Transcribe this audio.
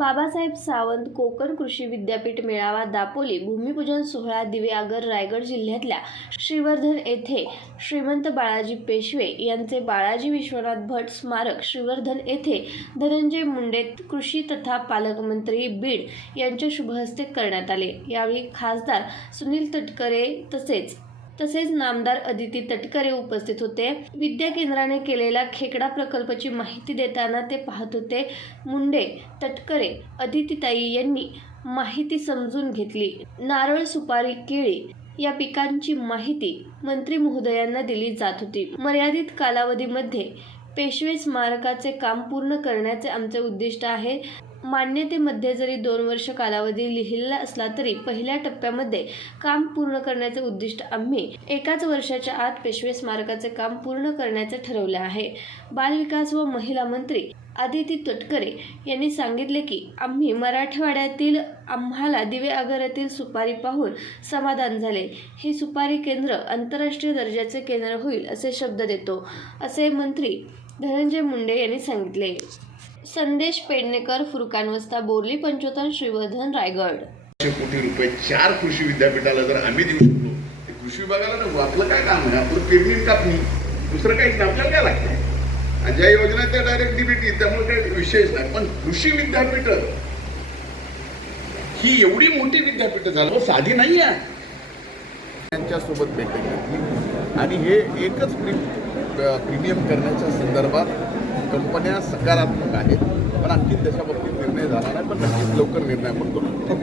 बाबासाहेब सावंत कोकण कृषी विद्यापीठ मेळावा दापोली भूमिपूजन सोहळा दिवेआगर रायगड जिल्ह्यातल्या श्रीवर्धन येथे श्रीमंत बाळाजी पेशवे यांचे बाळाजी विश्वनाथ भट स्मारक श्रीवर्धन येथे धनंजय मुंडे कृषी तथा पालकमंत्री बीड यांच्या शुभहस्ते करण्यात आले. यावेळी खासदार सुनील तटकरे तसेच तसेच नामदार अदिती तटकरे उपस्थित होते. विद्या केंद्राने केलेल्या खेकडा प्रकल्पाची माहिती देताना ते पाहत होते. मुंडे तटकरे अदितीताई यांनी माहिती समजून घेतली. नारळ सुपारी केळी या पिकांची माहिती मंत्री महोदयांना दिली जात होती. मर्यादित कालावधीमध्ये पेशवे स्मारकाचे काम पूर्ण करण्याचे आमचे उद्दिष्ट आहे. मान्यतेमध्ये जरी दोन वर्ष कालावधी लिहिलेला असला तरी पहिल्या टप्प्यामध्ये काम पूर्ण करण्याचे उद्दिष्ट आम्ही एकाच वर्षाच्या आत पेशवे स्मारकाचे काम पूर्ण करण्याचे ठरवले आहे. बालविकास व महिला मंत्री आदिती तटकरे यांनी सांगितले की आम्ही मराठवाड्यातील आम्हाला दिवे आगारातील सुपारी पाहून समाधान झाले. हे सुपारी केंद्र आंतरराष्ट्रीय दर्जाचे केंद्र होईल असे शब्द देतो. असे मंत्री धनंजय मुंडे यांनी सांगितले. संदेश पेडणेकर फुरकान वस्ता बोरली पंचोतन श्रीवर्धन रायगड. कोटी रुपये चार कृषी विद्यापीठाला जर आम्ही देऊ शकलो ते कृषी विभागाला नको आपलं काय काम आहे? आपलं पेरणी कापणी दुसरं काहीच नाही. आपल्याला काय लागतं आणि ज्या योजना त्या डायरेक्ट डीबीटी त्यामुळे काही विशेष नाही. पण कृषी विद्यापीठ ही एवढी मोठी विद्यापीठ झालं. साधी नाही आहे त्यांच्यासोबत बैठक आणि हे एकच प्री प्रीमियम करण्याच्या संदर्भात कंपन्या सकारात्मक आहेत. पण आणखी त्याच्या बाबतीत निर्णय झाला नाही पण नक्कीच लवकर निर्णय आपण करू.